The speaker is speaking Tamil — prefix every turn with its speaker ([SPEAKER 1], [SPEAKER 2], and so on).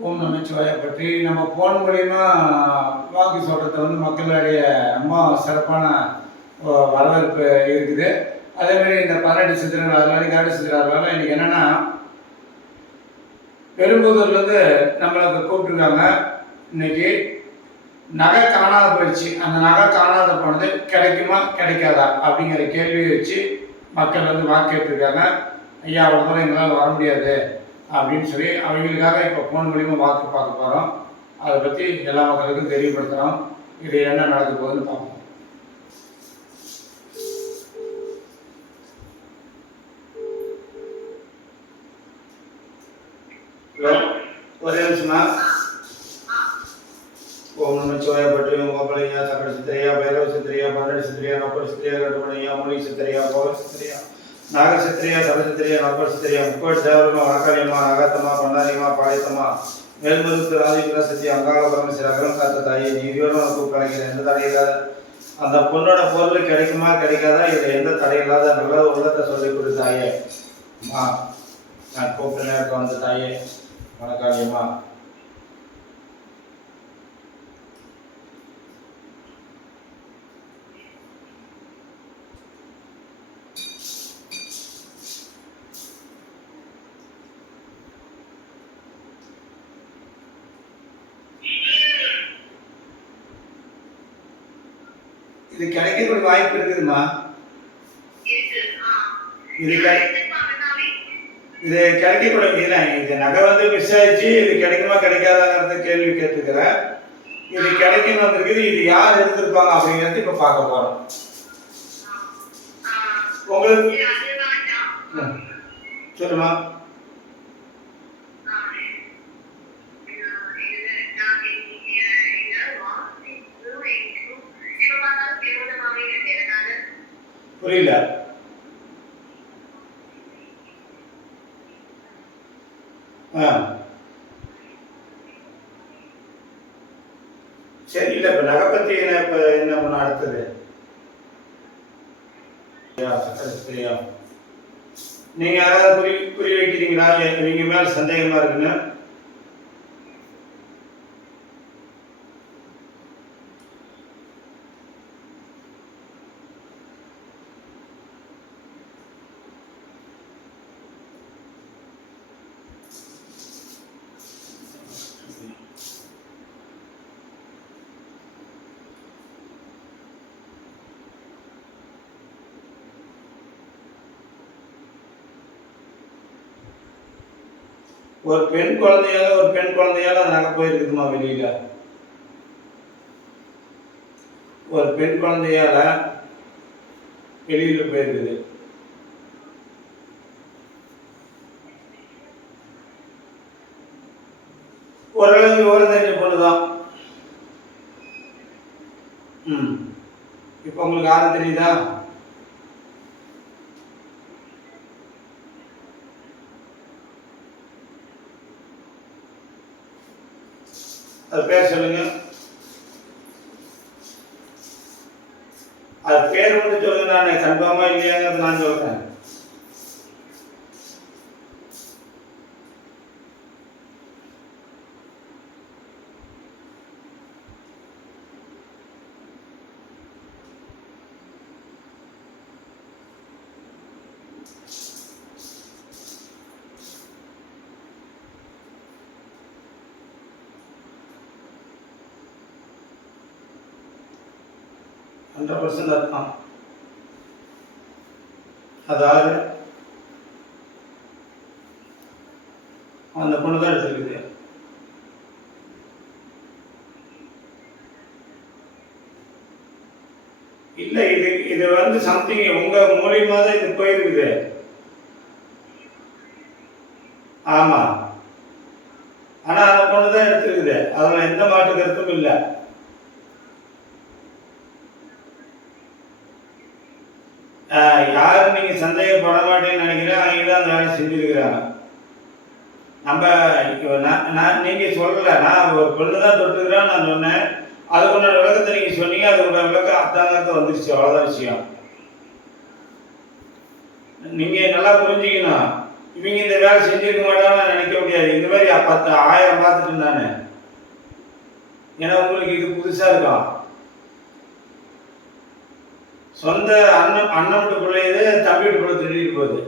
[SPEAKER 1] ஓம் நமச்சிவாய பற்றி நம்ம போன் மூலயமா வாக்கு சொல்றத வந்து மக்களுடைய ரொம்ப சிறப்பான வரவேற்பு இருக்குது. அதே மாதிரி இந்த பதினெட்டு சித்திரங்கள் அதனால கரடு சித்திரம் இன்னைக்கு என்னன்னா பெரும்புதூர்லேருந்து நம்மளுக்கு கூப்பிட்டுருக்காங்க. இன்னைக்கு நகை காணாத போயிடுச்சு. அந்த நகை காணாத போனது கிடைக்குமா கிடைக்காதா அப்படிங்கிற கேள்வியை வச்சு மக்கள் வந்து வாக்கு கேட்டிருக்காங்க. ஐயா அவ்வளோ தூரம் எங்களால் வர முடியாது. அப்படின்னு சொல்லி அவங்களுக்காக இப்போ ஃபோன் மூலிமா பார்த்து பார்க்க போகிறோம் அதை பற்றி எல்லா மக்களுக்கும் தெரியப்படுத்துகிறோம் இது என்ன நடக்க போகுதுன்னு பார்ப்போம். ஹலோ ஒரே நிமிஷமா ஓம் நம சிவாய ஓபலையா சக்கர சித்திரையா பைரவ சித்திரையா பன்னெண்டு சித்திரையா நப்பர் சித்திரையா ரெண்டுமணியா மூலி சித்திரையா போக சித்திரையா நாக சித்திரையா சர சித்திரையா நப்பர் சித்திரையா முப்பது தேவரமா வணக்காளியம்மா நாகத்தம்மா பண்ணாரியம்மா பாளையத்தம்மா மேல்மருத்து சத்தி அங்காள பரமேஸ்வரி அகலம் காத்த தாயே நீவியோட உனக்கு கிடைக்கிற எந்த தடை இல்லாத அந்த பொண்ணோட பொருள் கிடைக்குமா கிடைக்காதா இதில் எந்த தடை இல்லாத நல்ல உள்ளத்தை சொல்லி கொடு தாயே. அம்மா நான் கூப்பிட்ட நேரத்தை வந்த தாயே. வணக்காரியம்மா இது கிடைக்கக்கூடிய வாய்ப்பு இருக்குதுமா? இது இது கிடைக்கக்கூடிய இது நகை வந்து மிஸ் ஆயிடுச்சு. இது கிடைக்குமா கிடைக்காதாங்கிறத கேள்வி கேட்டுக்கிறேன் இது கிடைக்கணும் வந்திருக்குது இது யார் எடுத்திருப்பாங்க அப்படிங்கிறது இப்போ பார்க்க போகிறோம் உங்களுக்கு. சொல்லுமா? புரியல. சரி இல்ல இப்ப நகை பற்றி என்ன என்ன பண்ண அடுத்தது? நீங்க யாராவது புரிய புரிய வைக்கிறீங்களா? நீங்க மேல சந்தேகமா இருக்குன்னு ஒரு பெண் குழந்தையால ஒரு பெண் குழந்தையால அந்த நகை போயிருக்குதுமா வெளியில? ஒரு பெண் குழந்தையால வெளியில போயிருக்குது. ஓரளவுக்கு விவரம் தெரிஞ்ச பொண்ணுதான் ம். இப்போ உங்களுக்கு யாரும் தெரியுதா? அது பேர் சொல்லுங்க. அது பேர் மட்டும் சொல்லுங்க நான் கன்ஃபார்மா இல்லையாங்கிறது நான் சொல்றேன். ஹண்ட்ரட் பர்சன்ட் அர்த்தம் அதாவது அந்த பொண்ணு தான் எடுத்துருக்குது. இல்லை இது இது வந்து சம்திங் உங்க மூலியமாக தான் இது போயிருக்குது. ஆமா. ஆனா அந்த பொண்ணு தான் எடுத்துருக்குது. அதில் எந்த மாற்று கருத்தும் இல்லை. யாரும் நீங்கள் சந்தேகப்பட மாட்டேன்னு நினைக்கிறேன். அவங்க தான் அந்த வேலை செஞ்சுருக்கிறாங்க. நம்ம இப்போ நான் நான் நீங்க சொல்லல. நான் ஒரு பொண்ணு தான் தொட்டுக்கிறான்னு நான் சொன்னேன். அதுக்குண்டான விளக்கத்தை நீங்கள் சொன்னீங்க. அதுக்குண்டான விளக்கம் அத்தாங்கிறது வந்துருச்சு. அவ்வளோதான் விஷயம். நீங்கள் நல்லா புரிஞ்சுக்கணும். இவங்க இந்த வேலை செஞ்சிருக்க மாட்டாங்கன்னு நினைக்க முடியாது. இந்த மாதிரி பத்து ஆயிரம் பார்த்துட்டு இருந்தானே. ஏன்னா உங்களுக்கு இது புதுசாக இருக்கும் சொந்த அண்ணன் அண்ணன் வீட்டுக்குள்ளேயே தம்பி வீட்டுக்குள்ள திருடிட்டு போகுது.